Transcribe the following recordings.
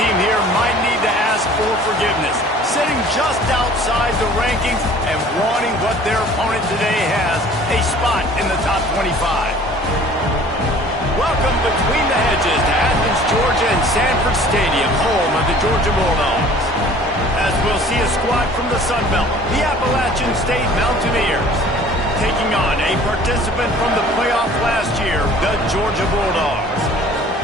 team here might need to ask for forgiveness, sitting just outside the rankings and wanting what their opponent today has, a spot in the top 25. Welcome between the hedges to Athens, Georgia and Sanford Stadium, home of the Georgia Bulldogs. As we'll see a squad from the Sun Belt, the Appalachian State Mountaineers, taking on a participant from the playoff last year, the Georgia Bulldogs.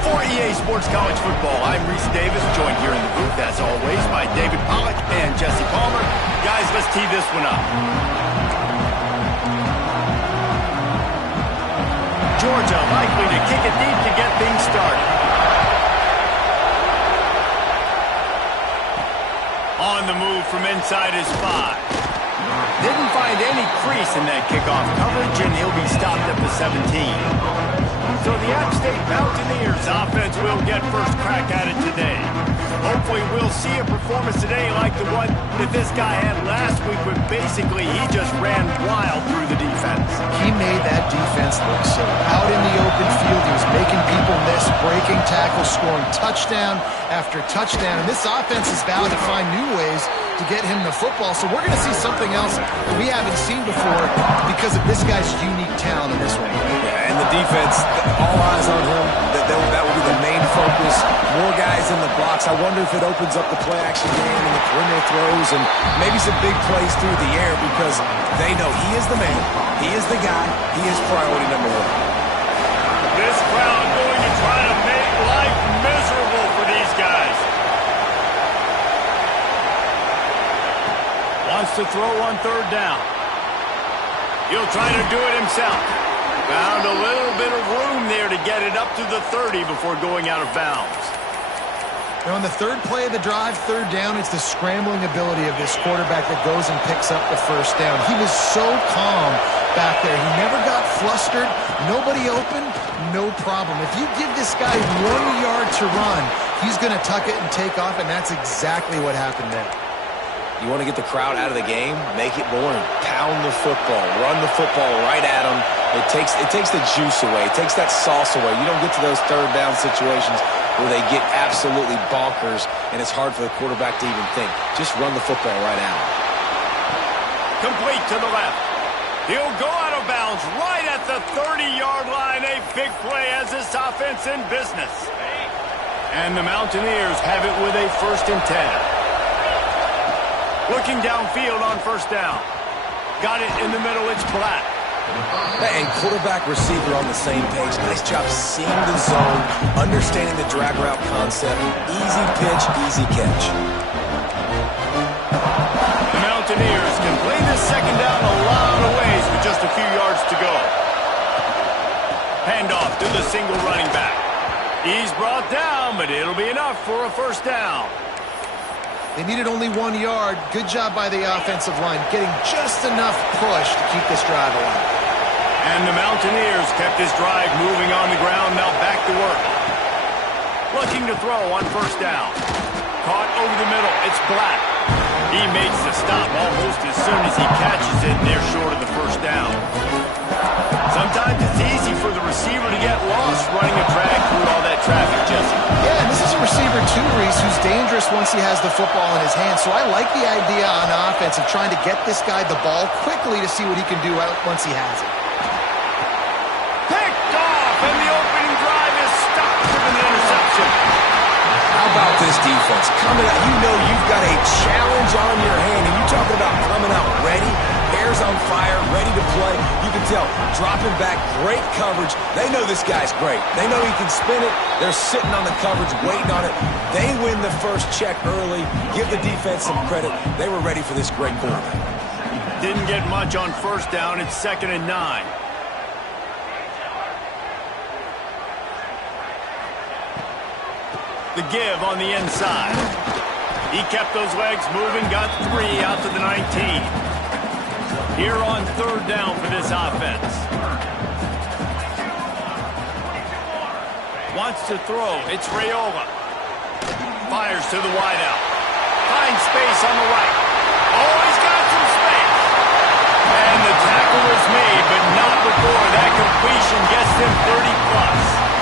For EA Sports College Football, I'm Reese Davis, joined here in the booth, as always, by David Pollack and Jesse Palmer. Guys, let's tee this one up. Georgia likely to kick it deep to get things started. On the move from inside his 5. Didn't find any crease in that kickoff coverage, and he'll be stopped at the 17. So the App State Mountaineers offense will get first crack at it today. Hopefully we'll see a performance today like the one that this guy had last week, when basically he just ran wild through the defense. He made that defense look so out in the open field. He was making people miss, breaking tackles, scoring touchdown after touchdown. And this offense is vowed to find new ways to get him the football. So we're going to see something else that we haven't seen before because of this guy's unique talent in this one. Yeah, and the defense, all eyes on him. That will be the main focus. More guys in the box. I wonder if it opens up the play-action game and the perimeter throws and maybe some big plays through the air, because they know he is the man, he is the guy, he is priority number 1. This crowd going to try to make life miserable for these guys. Wants to throw on third down. He'll try to do it himself. Found a little bit of room there to get it up to the 30 before going out of bounds. On the third play of the drive, third down, it's the scrambling ability of this quarterback that goes and picks up the first down. He was so calm back there. He never got flustered. Nobody open, no problem. If you give this guy 1 yard to run, he's going to tuck it and take off, and that's exactly what happened there. You want to get the crowd out of the game? Make it boring. Pound the football. Run the football right at them. It takes the juice away. It takes that sauce away. You don't get to those third down situations where they get absolutely bonkers and it's hard for the quarterback to even think. Just run the football right at them. Complete to the left. He'll go out of bounds right at the 30-yard line. A big play as this offense in business. And the Mountaineers have it with a 1st and 10. Looking downfield on first down. Got it in the middle, it's Black. And quarterback, receiver on the same page. Nice job seeing the zone, understanding the drag route concept. Easy pitch, easy catch. The Mountaineers can play this second down a lot of ways with just a few yards to go. Handoff to the single running back. He's brought down, but it'll be enough for a first down. They needed only 1 yard. Good job by the offensive line, getting just enough push to keep this drive alive. And the Mountaineers kept this drive moving on the ground, now back to work. Looking to throw on first down. Caught over the middle, it's Black. He makes the stop almost as soon as he catches it, and they're short of the first down. Sometimes it's easy for the receiver to get lost running a drag through all that traffic, Jesse. Yeah, and this is a receiver too, Reese, who's dangerous once he has the football in his hands. So I like the idea on offense of trying to get this guy the ball quickly to see what he can do once he has it. Picked off, and the opening drive is stopped with an interception. How about this defense? Coming out, you know you've got a challenge on your hand, and you're talking about coming out ready, hair's on fire, ready to play. You can tell, dropping back, great coverage. They know this guy's great. They know he can spin it. They're sitting on the coverage, waiting on it. They win the first check early. Give the defense some credit. They were ready for this great quarterback. Didn't get much on first down. It's 2nd and 9. The give on the inside. He kept those legs moving, got 3 out to the 19. Here on third down for this offense. Wants to throw. It's Raiola. Fires to the wideout. Finds space on the right. Oh, he's got some space. And the tackle is made, but not before that completion gets them 30+.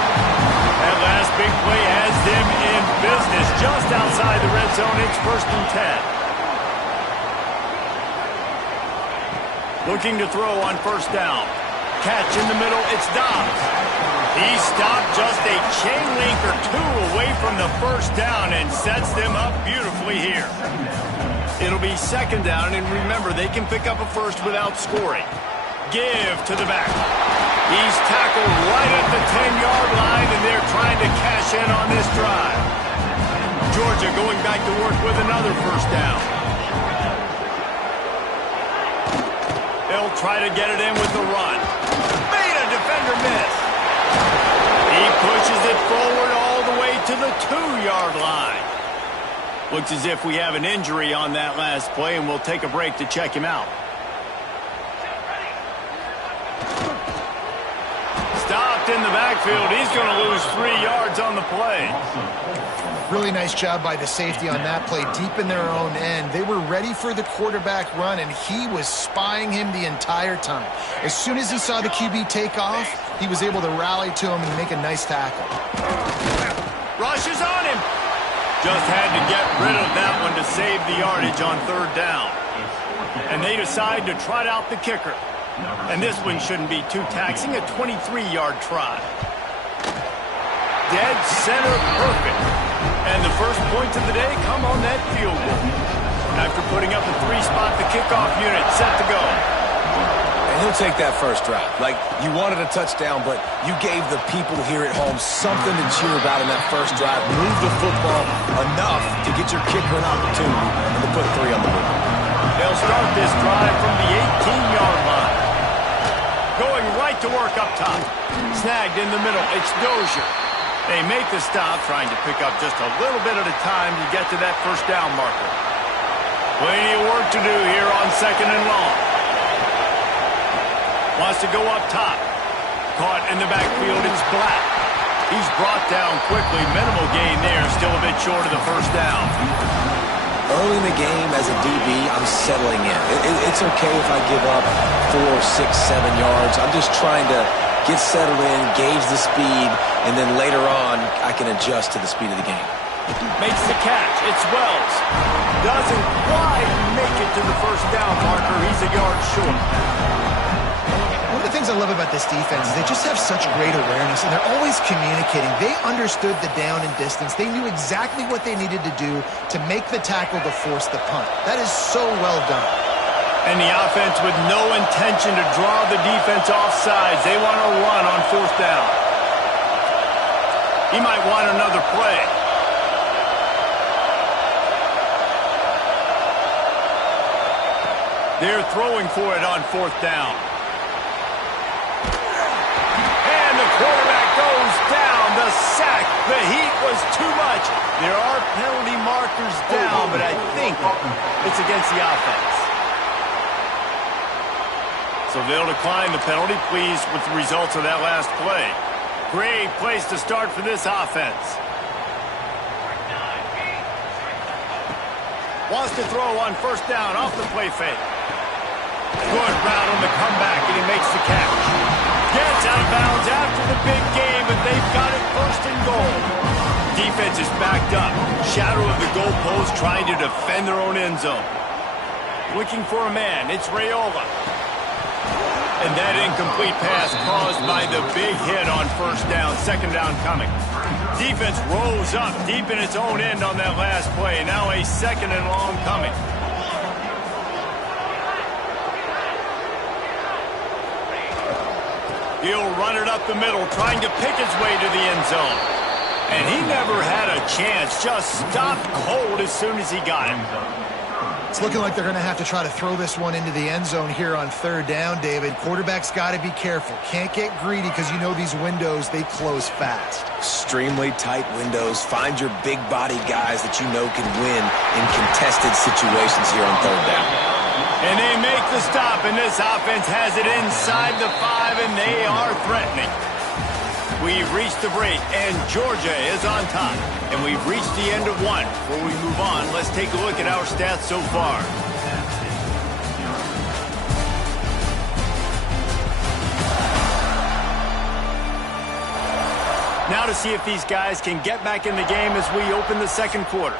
That last big play has them in business just outside the red zone. It's 1st and 10. Looking to throw on 1st down. Catch in the middle. It's Dobbs. He stopped just a chain link or two away from the 1st down and sets them up beautifully here. It'll be 2nd down, and remember, they can pick up a 1st without scoring. Give to the back. He's tackled right at the 10-yard line, and they're trying to cash in on this drive. Georgia going back to work with another 1st down. They'll try to get it in with the run. Made a defender miss. He pushes it forward all the way to the 2-yard line. Looks as if we have an injury on that last play, and we'll take a break to check him out. Stopped in the backfield. He's going to lose 3 yards on the play. Really nice job by the safety on that play, deep in their own end. They were ready for the quarterback run, and he was spying him the entire time. As soon as he saw the QB take off, he was able to rally to him and make a nice tackle. Rushes on him. Just had to get rid of that one to save the yardage on 3rd down. And they decide to trot out the kicker. And this one shouldn't be too taxing, a 23-yard try. Dead center perfect. And the first points of the day come on that field goal. After putting up a 3-spot, the kickoff unit set to go. And he'll take that 1st drive. Like, you wanted a touchdown, but you gave the people here at home something to cheer about in that 1st drive. Move the football enough to get your kicker an opportunity and to put 3 on the board. They'll start this drive from the 18-yard line. Going right to work up top. Snagged in the middle. It's Dozier. They make the stop, trying to pick up just a little bit at a time to get to that 1st down marker. Plenty of work to do here on 2nd and long. Wants to go up top. Caught in the backfield, it's Black. He's brought down quickly. Minimal gain there, still a bit short of the 1st down. Early in the game, as a DB, I'm settling in. It's okay if I give up 4, 6, 7 yards. I'm just trying to get settled in, gauge the speed, and then later on, I can adjust to the speed of the game. Makes the catch. It's Wells. Doesn't quite make it to the 1st down marker. He's a yard short. One of the things I love about this defense is they just have such great awareness, and they're always communicating. They understood the down and distance. They knew exactly what they needed to do to make the tackle to force the punt. That is so well done. And the offense with no intention to draw the defense off sides. They want to run on 4th down. He might want another play. They're throwing for it on 4th down. And the quarterback goes down. The sack. The heat was too much. There are penalty markers down, but I think it's against the offense. So they'll decline the penalty, pleased with the results of that last play. Great place to start for this offense. Wants to throw on 1st down off the play fake. Good route on the comeback, and he makes the catch. Gets out of bounds after the big game, and they've got it 1st and goal. Defense is backed up. Shadow of the goalpost trying to defend their own end zone. Looking for a man. It's Raiola. And that incomplete pass caused by the big hit on 1st down, 2nd down coming. Defense rose up deep in its own end on that last play. Now a 2nd and long coming. He'll run it up the middle, trying to pick his way to the end zone. And he never had a chance, just stopped cold as soon as he got it. It's looking like they're going to have to try to throw this one into the end zone here on 3rd down, David. Quarterback's got to be careful. Can't get greedy because you know these windows, they close fast. Extremely tight windows. Find your big body guys that you know can win in contested situations here on 3rd down. And they make the stop, and this offense has it inside the 5, and they are threatening. We've reached the break, and Georgia is on top. And we've reached the end of one. Before we move on, let's take a look at our stats so far. Now to see if these guys can get back in the game as we open the second quarter.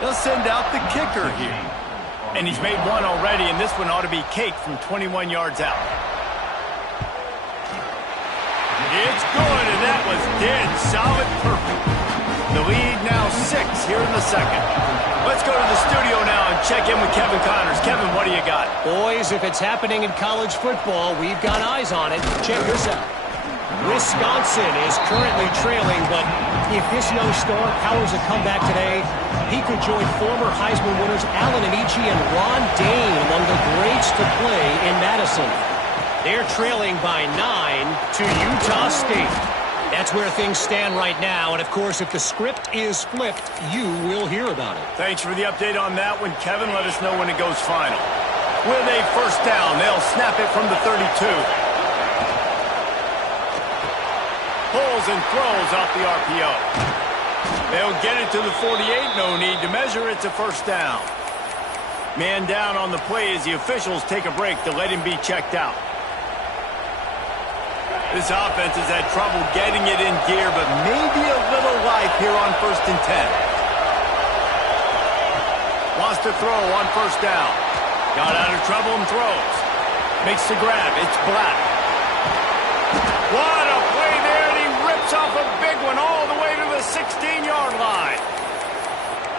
They'll send out the kicker here. And he's made one already, and this one ought to be cake from 21 yards out. It's good, and that was dead solid perfect. The lead now 6 here in the second. Let's go to the studio now and check in with Kevin Connors. Kevin, what do you got? Boys, if it's happening in college football, we've got eyes on it. Check this out. Wisconsin is currently trailing, but if this young star powers a comeback today, he could join former Heisman winners Allen Amici and Ron Dane among the greats to play in Madison. They're trailing by 9 to Utah State. That's where things stand right now, and of course, if the script is flipped, you will hear about it. Thanks for the update on that one, Kevin. Let us know when it goes final. With a first down, they'll snap it from the 32. Pulls and throws off the RPO. They'll get it to the 48. No need to measure. It's a first down. Man down on the play as the officials take a break to let him be checked out. This offense has had trouble getting it in gear, but maybe a little life here on 1st and 10. Wants to throw on first down. Got out of trouble and throws. Makes the grab. It's Black. What a play there, and he rips off a big one all the way to the 16-yard line.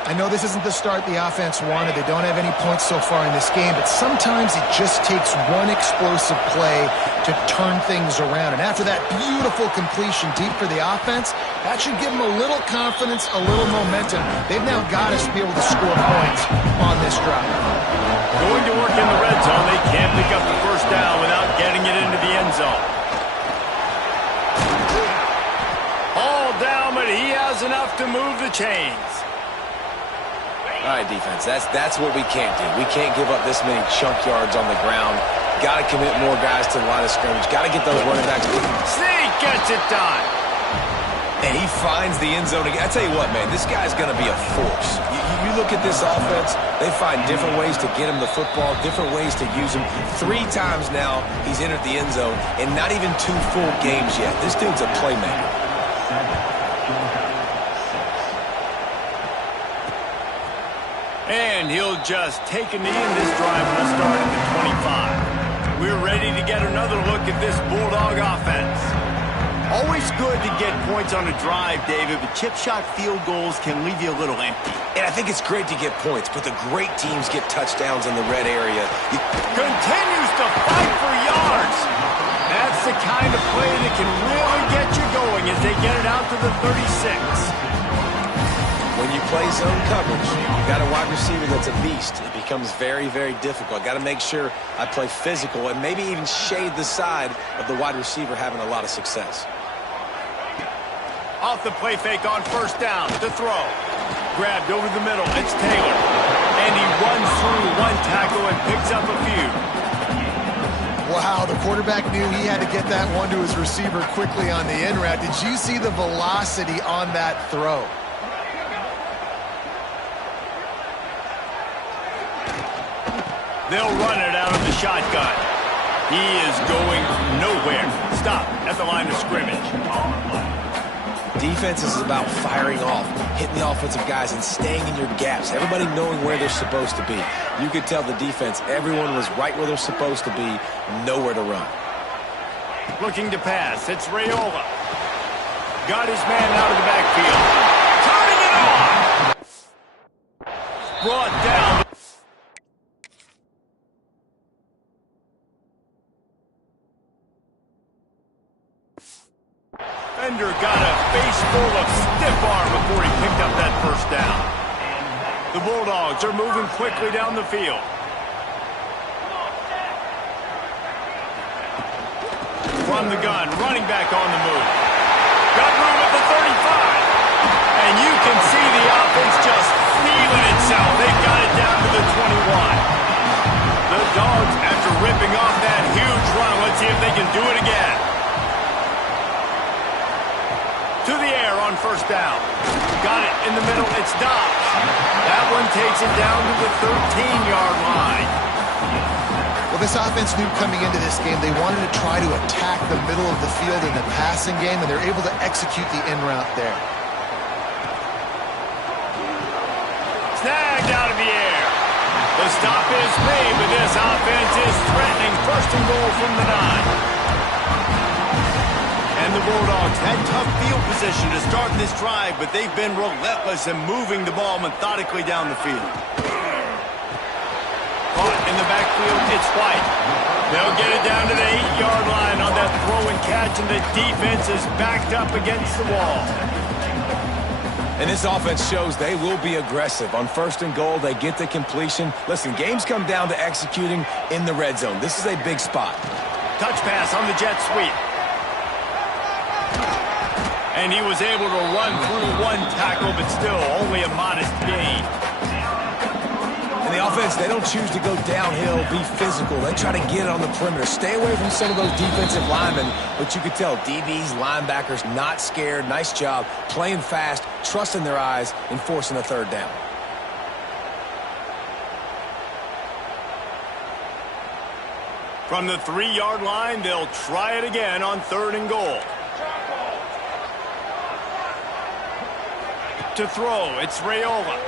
I know this isn't the start the offense wanted. They don't have any points so far in this game, but sometimes it just takes one explosive play to turn things around. And after that beautiful completion deep for the offense, that should give them a little confidence, a little momentum. They've now got us to be able to score points on this drive. Going to work in the red zone. They can't pick up the first down without getting it into the end zone. All down, but he has enough to move the chains. All right, defense, that's what we can't do. We can't give up this many chunk yards on the ground. Got to commit more guys to the line of scrimmage. Got to get those running backs. Sneak gets it done. And he finds the end zone again. I tell you what, man, this guy's going to be a force. You look at this offense, they find different ways to get him the football, different ways to use him. 3 times now he's entered the end zone, and not even 2 full games yet. This dude's a playmaker. And he'll just take a knee, and this drive will start at the 25. We're ready to get another look at this Bulldog offense. Always good to get points on a drive, David, but chip shot field goals can leave you a little empty. And I think it's great to get points, but the great teams get touchdowns in the red area. Continues to fight for yards. That's the kind of play that can really get you going as they get it out to the 36. When you play zone coverage, you got a wide receiver that's a beast. It becomes very, very difficult. I got to make sure I play physical and maybe even shade the side of the wide receiver having a lot of success. Off the play fake on first down. The throw. Grabbed over the middle. It's Taylor. And he runs through one tackle and picks up a few. Wow, the quarterback knew he had to get that one to his receiver quickly on the in route. Did you see the velocity on that throw? They'll run it out of the shotgun. He is going nowhere. Stop at the line of scrimmage. Defense is about firing off, hitting the offensive guys, and staying in your gaps. Everybody knowing where they're supposed to be. You could tell the defense, everyone was right where they're supposed to be, nowhere to run. Looking to pass. It's Raiola. Got his man out of the backfield. Turning it on. Brought down. Fender got a face full of stiff arm before he picked up that first down. The Bulldogs are moving quickly down the field. From the gun, running back on the move. Got room at the 35. And you can see the offense just feeling itself. They've got it down to the 21. The Dogs, after ripping off that huge run, let's see if they can do it again. To the air on first down. Got it in the middle. It's Dobbs. That one takes it down to the 13-yard line. Well, This offense knew coming into this game they wanted to try to attack the middle of the field in the passing game, and they're able to execute the in route there. Snagged out of the air. The stop is made, but this offense is threatening. First and goal from the 9. And the Bulldogs had tough field position to start this drive, but they've been relentless in moving the ball methodically down the field. Caught in the backfield, it's White. They'll get it down to the 8-yard line on that throw and catch, and the defense is backed up against the wall. And this offense shows they will be aggressive. On first and goal, they get the completion. Listen, games come down to executing in the red zone. This is a big spot. Touch pass on the jet sweep. And he was able to run through one tackle, but still only a modest gain. And the offense, they don't choose to go downhill, be physical. They try to get it on the perimeter. Stay away from some of those defensive linemen, but you could tell DBs, linebackers, not scared. Nice job playing fast, trusting their eyes, and forcing a third down. From the 3-yard line, they'll try it again on third and goal. To throw, it's Raiola.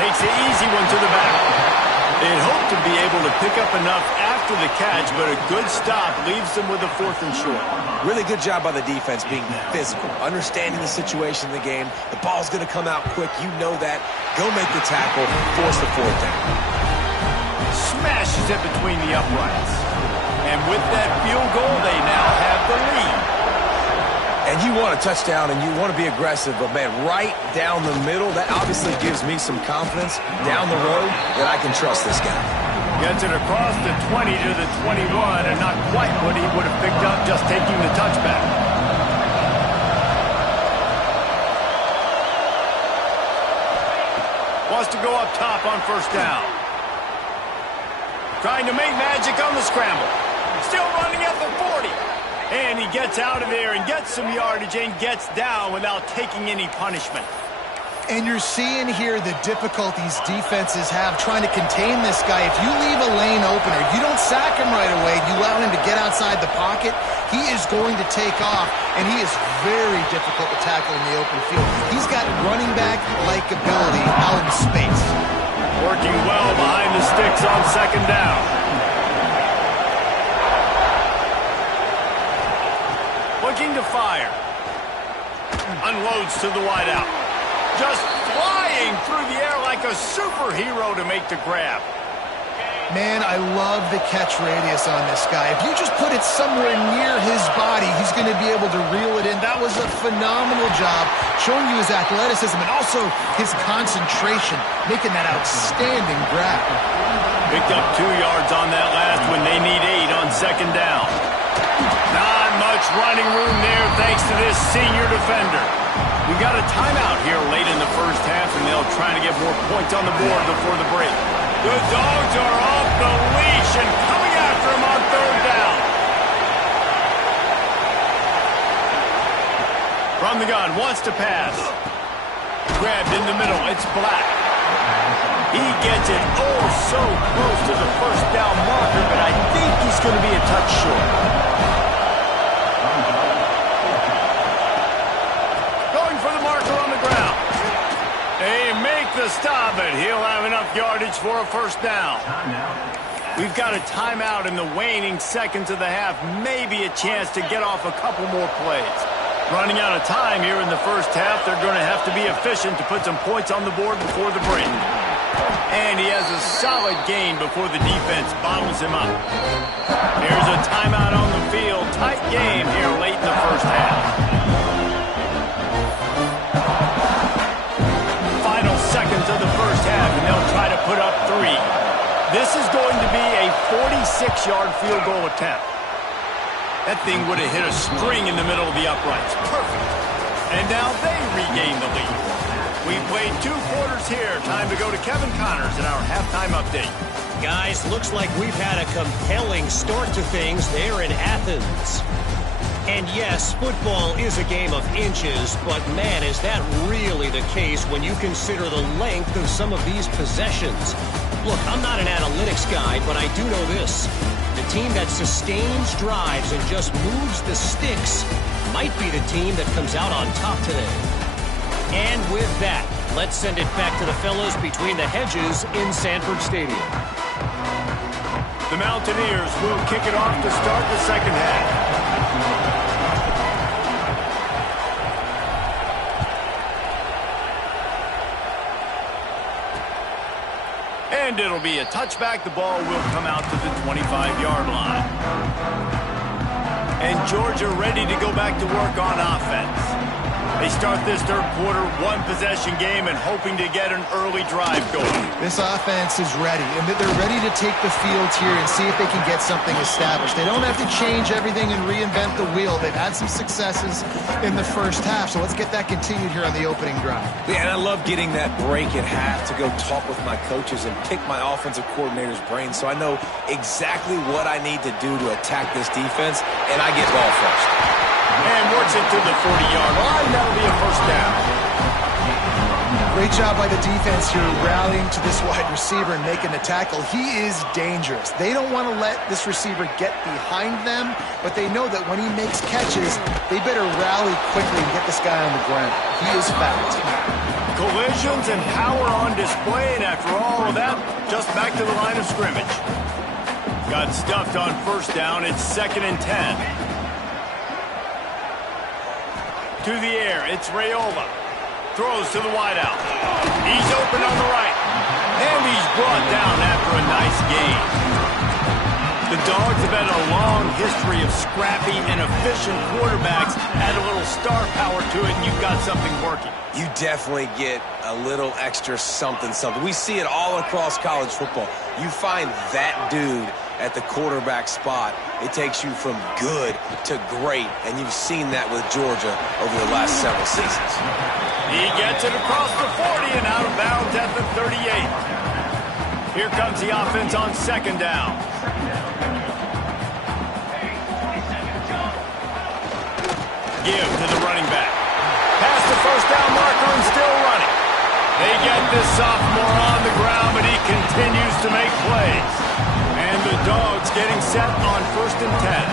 Takes the easy one to the back. They'd hoped to be able to pick up enough after the catch, but a good stop leaves them with a 4th and short. Really good job by the defense being physical, understanding the situation in the game. The ball's going to come out quick. You know that. Go make the tackle, force the 4th down. Smashes it between the uprights. And with that field goal, they now have the lead. And you want a touchdown and you want to be aggressive, but, man, right down the middle, that obviously gives me some confidence down the road that I can trust this guy. Gets it across the 20 to the 21, and not quite what he would have picked up just taking the touchback. Wants to go up top on first down. Trying to make magic on the scramble. Still running at the 40. And he gets out of there and gets some yardage and gets down without taking any punishment. And you're seeing here the difficulties defenses have trying to contain this guy. If you leave a lane open or you don't sack him right away, you allow him to get outside the pocket, he is going to take off, and he is very difficult to tackle in the open field. He's got running back-like ability out in space. Working well behind the sticks on second down. Looking to fire. Unloads to the wideout. Just flying through the air like a superhero to make the grab. Man, I love the catch radius on this guy. If you just put it somewhere near his body, he's going to be able to reel it in. That was a phenomenal job, showing you his athleticism and also his concentration, making that outstanding grab. Picked up 2 yards on that last one. They need 8 on second down. Not much running room there thanks to this senior defender. We got a timeout here late in the first half, and they'll try to get more points on the board before the break. The Dogs are off the leash and coming after him on third down. From the gun, wants to pass. Grabbed in the middle, it's Black. He gets it oh so close to the first down marker, but I think he's going to be a touch short. The stop, but he'll have enough yardage for a first down. We've got a timeout in the waning seconds of the half, maybe a chance to get off a couple more plays. Running out of time here in the first half, they're going to have to be efficient to put some points on the board before the break. And he has a solid gain before the defense bottles him up. Here's a timeout on the field. Tight game here late in the first half. Seconds of the first half, and they'll try to put up 3. This is going to be a 46-yard field goal attempt. That thing would have hit a string in the middle of the uprights. Perfect. And now they regain the lead. We've played 2 quarters here. Time to go to Kevin Connors in our halftime update. Guys, looks like we've had a compelling start to things there in Athens. And yes, football is a game of inches, but man, is that really the case when you consider the length of some of these possessions. Look, I'm not an analytics guy, but I do know this. The team that sustains drives and just moves the sticks might be the team that comes out on top today. And with that, let's send it back to the fellows between the hedges in Sanford Stadium. The Mountaineers will kick it off to start the second half. And it'll be a touchback. The ball will come out to the 25-yard line. And Georgia ready to go back to work on offense. They start this third quarter one-possession game and hoping to get an early drive going. This offense is ready, and they're ready to take the field here and see if they can get something established. They don't have to change everything and reinvent the wheel. They've had some successes in the first half, so let's get that continued here on the opening drive. Yeah, and I love getting that break at half to go talk with my coaches and pick my offensive coordinator's brain so I know exactly what I need to do to attack this defense, and I get ball first. And works it to the 40-yard line. That'll be a first down. Great job by the defense here rallying to this wide receiver and making the tackle. He is dangerous. They don't want to let this receiver get behind them, but they know that when he makes catches, they better rally quickly and get this guy on the ground. He is fast. Collisions and power on display, and after all of that, just back to the line of scrimmage. Got stuffed on first down. It's 2nd and 10. To the air, it's Raiola. Throws to the wideout. He's open on the right. And he's brought down after a nice gain. The Dogs have had a long history of scrappy and efficient quarterbacks. Add a little star power to it, and you've got something working. You definitely get a little extra something. We see it all across college football. You find that dude at the quarterback spot, it takes you from good to great, and you've seen that with Georgia over the last several seasons. He gets it across the 40 and out of bounds at the 38. Here comes the offense on 2nd down. Give to the running back. Past the first down marker and still running. They get this sophomore on the ground, but he continues to make plays. And the Dogs getting set on 1st and 10.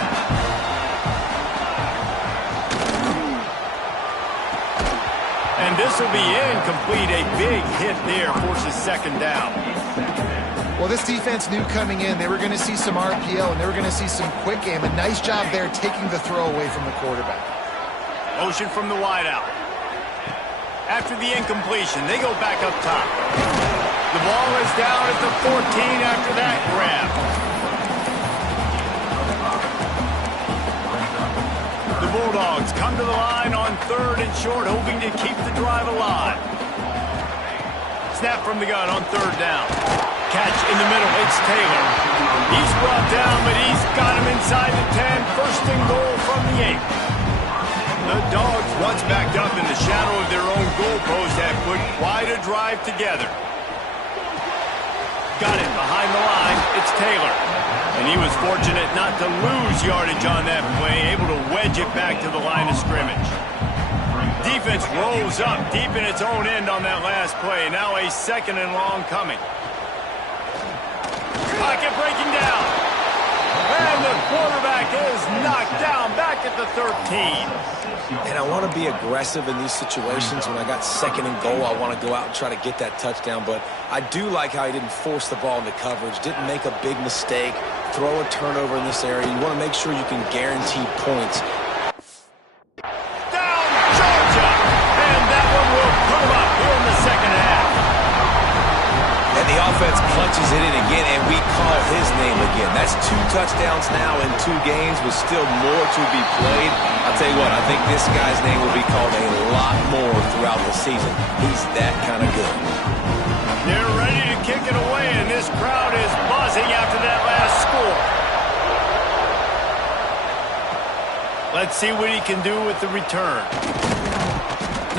And this will be incomplete. A big hit there forces 2nd down. Well, this defense knew coming in they were going to see some RPO and they were going to see some quick game. A nice job there taking the throw away from the quarterback. Motion from the wideout. After the incompletion, they go back up top. The ball is down at the 14 after that grab. The Bulldogs come to the line on 3rd and short, hoping to keep the drive alive. Snap from the gun on 3rd down. Catch in the middle, it's Taylor. He's brought down, but he's got him inside the 10. 1st and goal from the 8. The Dogs, once backed up in the shadow of their own goalpost, have put quite a drive together. Got it behind the line. It's Taylor. And he was fortunate not to lose yardage on that play, able to wedge it back to the line of scrimmage. Defense rolls up deep in its own end on that last play. Now a 2nd and long coming. Pocket breaking down. And the quarterback is knocked down back at the 13. And I want to be aggressive in these situations. When I got 2nd and goal, I want to go out and try to get that touchdown. But I do like how he didn't force the ball into coverage, didn't make a big mistake, throw a turnover in this area. You want to make sure you can guarantee points. Down Georgia! And that one will put him up here in the 2nd half. And the offense punches it in again, and we call his name again. That's 2 touchdowns now in 2 games with still more to be played. I'll tell you what, I think this guy's name will be called a lot more throughout the season. He's that kind of good. They're ready to kick it away, and this crowd is buzzing after that last score. Let's see what he can do with the return.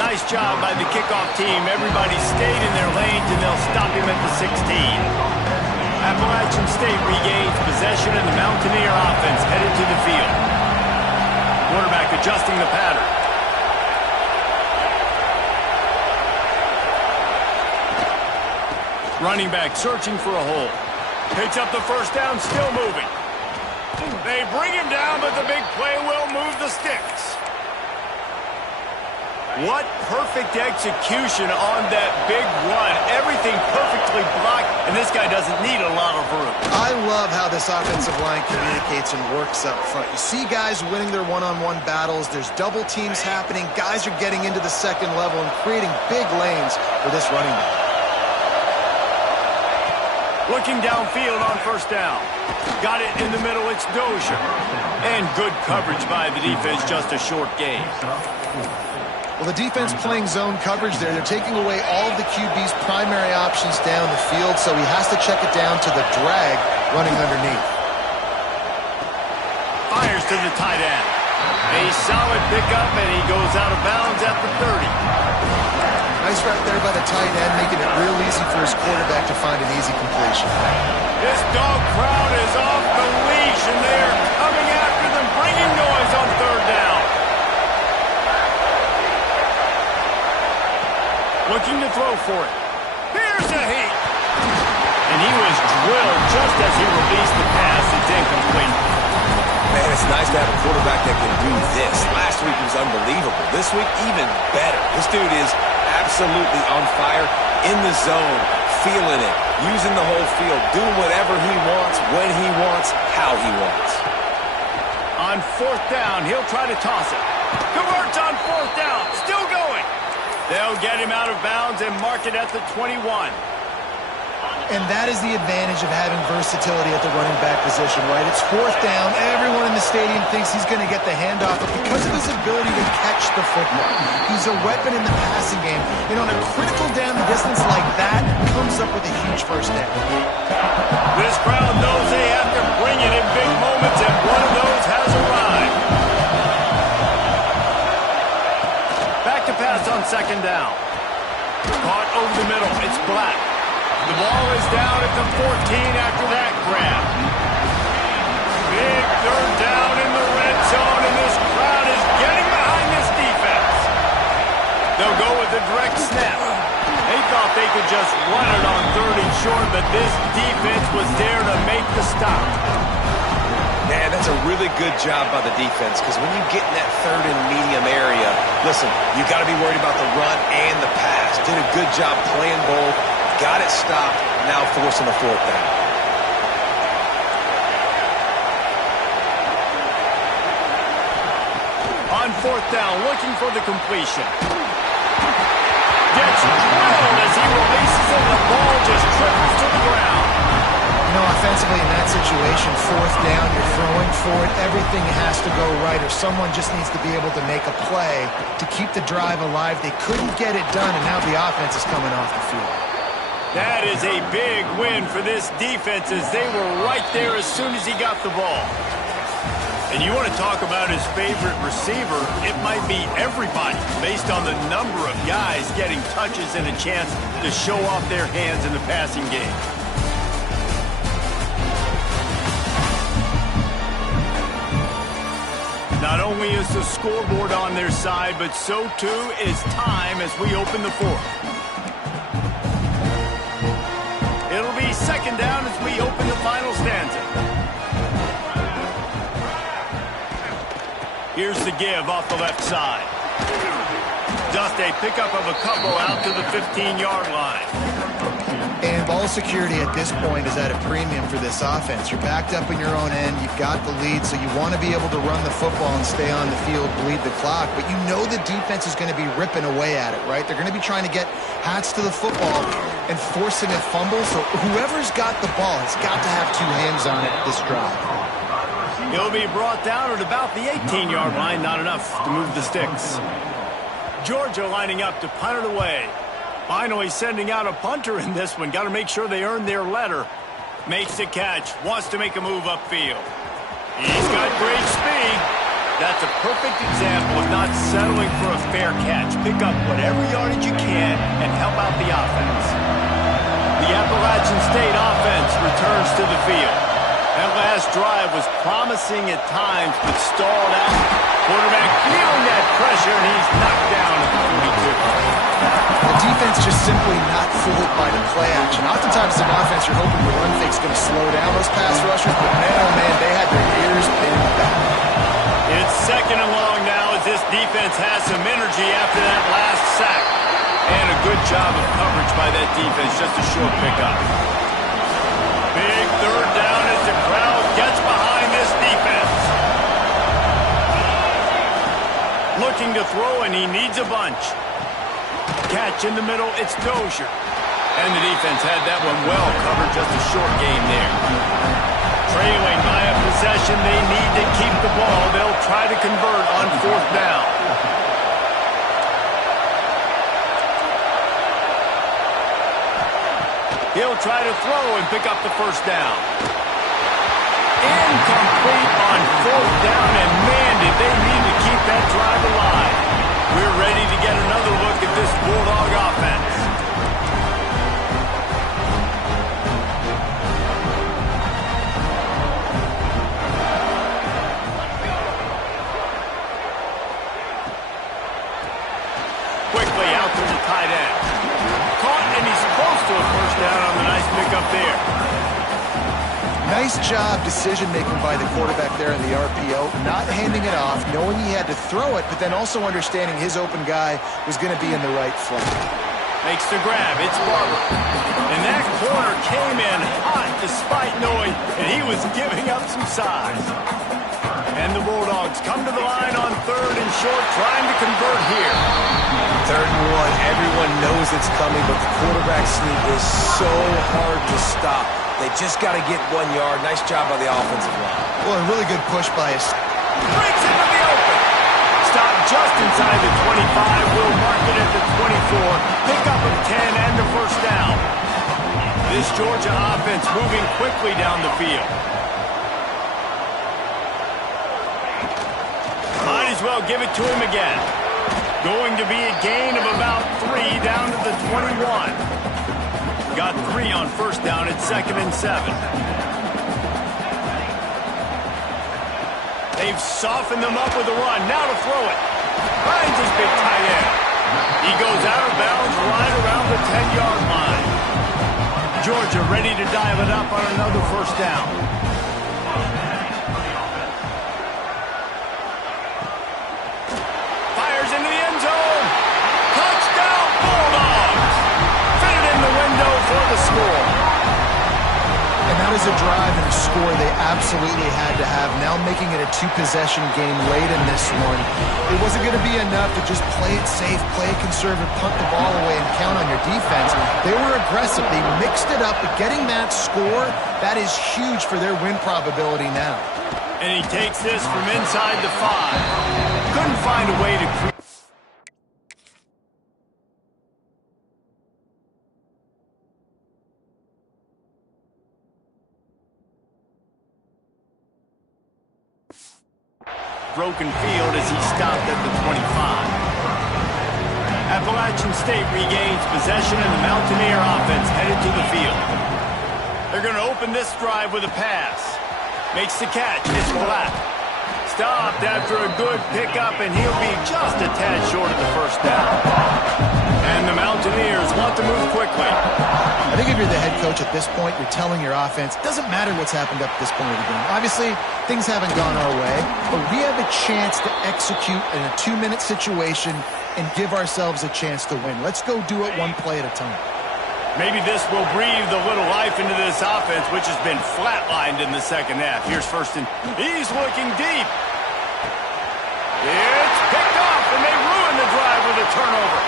Nice job by the kickoff team. Everybody stayed in their lanes, and they'll stop him at the 16. Appalachian State regains possession, and the Mountaineer offense headed to the field. Quarterback adjusting the pattern. Running back searching for a hole. Picks up the first down, still moving. They bring him down, but the big play will move the sticks. What perfect execution on that big run. Everything perfectly blocked, and this guy doesn't need a lot of room. I love how this offensive line communicates and works up front. You see guys winning their one-on-one battles. There's double teams happening. Guys are getting into the second level and creating big lanes for this running back. Looking downfield on first down. Got it in the middle, it's Dozier. And good coverage by the defense, just a short gain. Well, the defense playing zone coverage there. They're taking away all of the QB's primary options down the field, so he has to check it down to the drag running underneath. Fires to the tight end. A solid pickup, and he goes out of bounds at the 30. Nice right there by the tight end, making it real easy for his quarterback to find an easy completion. This dog crowd is off the leash, and they are coming after them, bringing noise on third down. Looking to throw for it. Here's a heat. And he was drilled just as he released the pass. It's incomplete. Man, it's nice to have a quarterback that can do this. Last week was unbelievable. This week, even better. This dude is absolutely on fire, in the zone, feeling it, using the whole field, doing whatever he wants, when he wants, how he wants. On fourth down, he'll try to toss it. Converts on fourth down. Still going. They'll get him out of bounds and mark it at the 21. And that is the advantage of having versatility at the running back position, right? It's fourth down. Everyone in the stadium thinks he's going to get the handoff, but because of his ability to catch the football, he's a weapon in the passing game. And on a critical down distance like that, comes up with a huge first down. This crowd knows they have to bring it in big moments, and one of those has arrived. Back to pass on second down. Caught over the middle. It's Black. The ball is down at the 14 after that grab. Big third down in the red zone, and this crowd is getting behind this defense. They'll go with the direct snap. They thought they could just run it on third and short, but this defense was there to make the stop. Man, that's a really good job by the defense, because when you get in that third and medium area, listen, you got to be worried about the run and the pass. Did a good job playing both. Got it stopped, now forcing the fourth down. On fourth down, looking for the completion. Gets drilled as he releases it, the ball just triples to the ground. You know, offensively in that situation, fourth down, you're throwing for it, everything has to go right, or someone just needs to be able to make a play to keep the drive alive. They couldn't get it done, and now the offense is coming off the field. That is a big win for this defense, as they were right there as soon as he got the ball. And you want to talk about his favorite receiver, it might be everybody, based on the number of guys getting touches and a chance to show off their hands in the passing game. Not only is the scoreboard on their side, but so too is time as we open the fourth. It'll be second down as we open the final stanza. Here's the give off the left side. Just a pickup of a couple out to the 15-yard line. And ball security at this point is at a premium for this offense. You're backed up in your own end. You've got the lead, so you want to be able to run the football and stay on the field, bleed the clock. But you know the defense is going to be ripping away at it, right? They're going to be trying to get hats to the football and forcing a fumble. So whoever's got the ball has got to have two hands on it this drive. He'll be brought down at about the 18-yard line. Not enough to move the sticks. Georgia lining up to punt it away. Finally sending out a punter in this one. Got to make sure they earn their letter. Makes the catch. Wants to make a move upfield. He's got great speed. That's a perfect example of not settling for a fair catch. Pick up whatever yardage you can and help out the offense. The Appalachian State offense returns to the field. That last drive was promising at times, but stalled out. Quarterback feeling that pressure, and he's knocked down at the 42. The defense just simply not fooled by the play action. Oftentimes as an offense, you're hoping the run fake's going to slow down those pass rushers, but man, oh man, they had their ears pinned back. It's second and long now as this defense has some energy after that last sack. And a good job of coverage by that defense, just a short pickup. Big third down as the crowd gets behind this defense. Looking to throw, and he needs a bunch. Catch in the middle, it's Dozier. And the defense had that one well covered, just a short game there. Trailing by a possession, they need to keep the ball. They'll try to convert on fourth down. He'll try to throw and pick up the first down. Incomplete on fourth down, and man, did they need to keep that drive alive. We're ready to get another look at this Bulldog offense. Quickly out to the tight end. Caught, and he's close to a first down on the nice pickup there. Nice job decision-making by the quarterback there in the RPO, not handing it off, knowing he had to throw it, but then also understanding his open guy was going to be in the right front. Makes the grab. It's Barber. And that corner came in hot despite knowing that he was giving up some size. And the Bulldogs come to the line on third and short, trying to convert here. Third and one. Everyone knows it's coming, but the quarterback sneak is so hard to stop. They just got to get 1 yard. Nice job by the offensive line. Well, a really good push by us. Breaks into the open. Stop just inside the 25. We'll mark it at the 24. Pickup of 10 and the first down. This Georgia offense moving quickly down the field. Might as well give it to him again. Going to be a gain of about 3 down to the 21. Got 3 on first down at 2nd and 7. They've softened them up with a run. Now to throw it. Finds his big tight end. He goes out of bounds right around the 10-yard line. Georgia ready to dial it up on another first down. Fires into the end zone. Touchdown, Bulldogs. Fit it in the window for the score. And that is a drive and a score they absolutely had to have. Now making it a 2-possession game late in this one. It wasn't going to be enough to just play it safe, play it conservative, punt the ball away, and count on your defense. They were aggressive. They mixed it up, but getting that score, that is huge for their win probability now. And he takes this from inside the 5. Couldn't find a way to create. Broken field as he stopped at the 25. Appalachian State regains possession and the Mountaineer offense headed to the field. They're going to open this drive with a pass. Makes the catch. It's flat. Stopped after a good pickup, and he'll be just a tad short of the first down. And the Mountaineers want to move quickly. I think if you're the head coach at this point, you're telling your offense, it doesn't matter what's happened up to this point of the game. Obviously, things haven't gone our way, but we have a chance to execute in a 2-minute situation and give ourselves a chance to win. Let's go do it one play at a time. Maybe this will breathe a little life into this offense, which has been flatlined in the second half. Here's first and he's looking deep. It's picked off, and they ruin the drive with a turnover.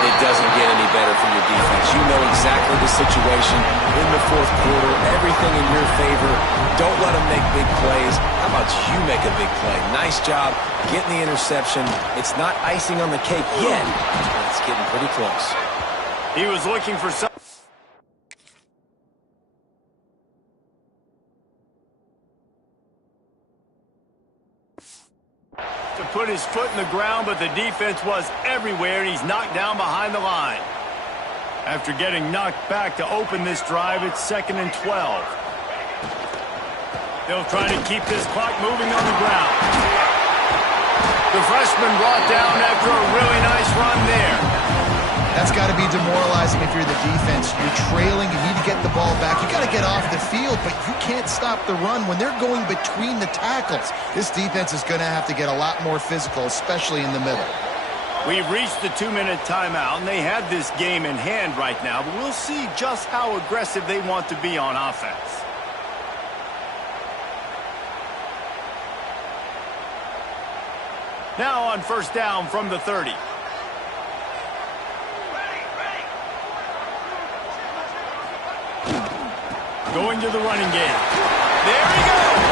It doesn't get any better for your defense. You know exactly the situation in the fourth quarter. Everything in your favor. Don't let them make big plays. How about you make a big play? Nice job getting the interception. It's not icing on the cake yet, but it's getting pretty close. He was looking for some. To put his foot in the ground, but the defense was everywhere, and he's knocked down behind the line. After getting knocked back to open this drive, it's 2nd and 12. They'll try to keep this clock moving on the ground. The freshman brought down after a really nice run there. That's got to be demoralizing if you're the defense. You're trailing, you need to get the ball back. You got to get off the field, but you can't stop the run when they're going between the tackles. This defense is going to have to get a lot more physical, especially in the middle. We've reached the 2-minute timeout, and they have this game in hand right now, but we'll see just how aggressive they want to be on offense. Now on first down from the 30. Going to the running game. There he goes.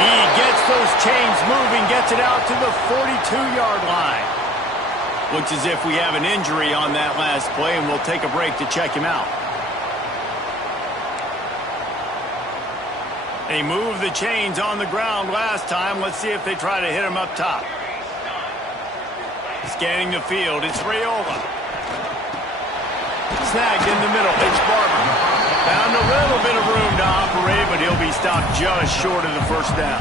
He gets those chains moving, gets it out to the 42-yard line. Looks as if we have an injury on that last play, and we'll take a break to check him out. They moved the chains on the ground last time. Let's see if they try to hit him up top. Scanning the field, it's Raiola. Snagged in the middle, it's Barber. Found a little bit of room to operate, but he'll be stopped just short of the first down.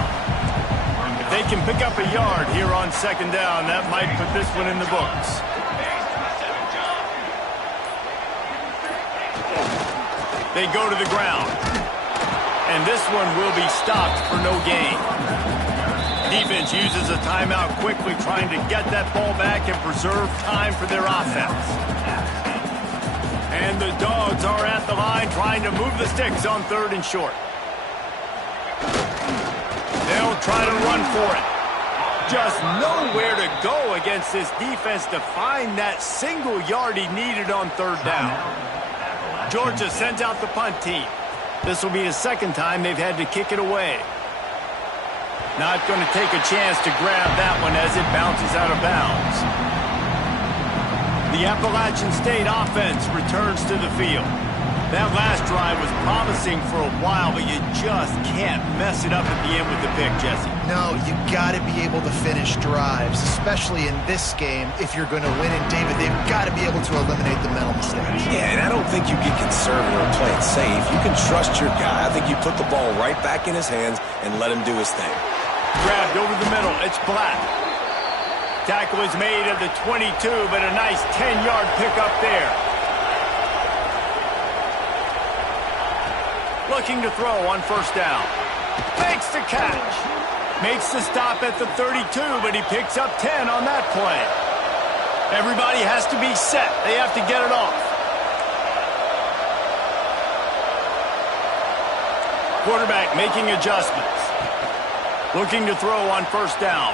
If they can pick up a yard here on second down, that might put this one in the books. They go to the ground. And this one will be stopped for no gain. Defense uses a timeout quickly, trying to get that ball back and preserve time for their offense. And the Dogs are at the line trying to move the sticks on third and short. They'll try to run for it. Just nowhere to go against this defense to find that single yard he needed on third down. Georgia sends out the punt team. This will be the second time they've had to kick it away. Not going to take a chance to grab that one as it bounces out of bounds. The Appalachian State offense returns to the field. That last drive was promising for a while, but you just can't mess it up at the end with the pick, Jesse. No, you got to be able to finish drives, especially in this game. If you're going to win it, David, they've got to be able to eliminate the mental mistakes. Yeah, and I don't think you get conservative or play it safe. You can trust your guy. I think you put the ball right back in his hands and let him do his thing. Grabbed over the middle. It's Black. Tackle is made at the 22, but a nice 10-yard pickup there. Looking to throw on first down. Makes the catch. Makes the stop at the 32, but he picks up 10 on that play. Everybody has to be set. They have to get it off. Quarterback making adjustments. Looking to throw on first down.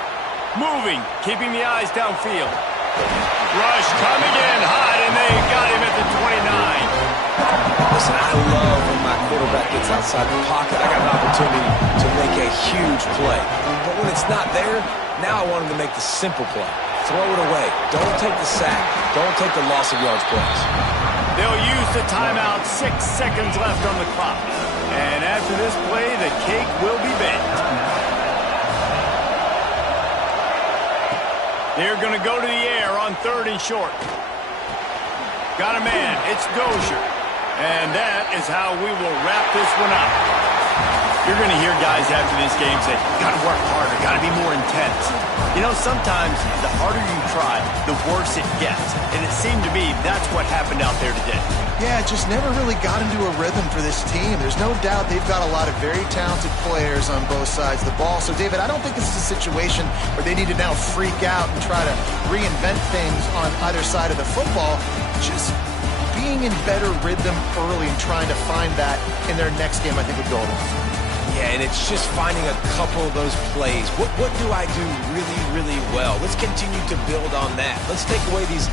Moving, keeping the eyes downfield. Rush coming in hot, and they got him at the 29. Listen, I love when my quarterback gets outside the pocket. I got an opportunity to make a huge play. But when it's not there, now I want him to make the simple play. Throw it away. Don't take the sack. Don't take the loss of yards plays. They'll use the timeout. 6 seconds left on the clock. And after this play, the cake will be baked. They're going to go to the air on third and short. Got a man. It's Dozier. And that is how we will wrap this one up. You're going to hear guys after this game say, got to work harder, got to be more intense. You know, sometimes the harder you try, the worse it gets. And it seemed to me that's what happened out there today. Yeah, it just never really got into a rhythm for this team. There's no doubt they've got a lot of very talented players on both sides of the ball. So, David, I don't think this is a situation where they need to now freak out and try to reinvent things on either side of the football. Just being in better rhythm early and trying to find that in their next game, I think would go a long way. Yeah, and it's just finding a couple of those plays. What do I do really, really well? Let's continue to build on that. Let's take away these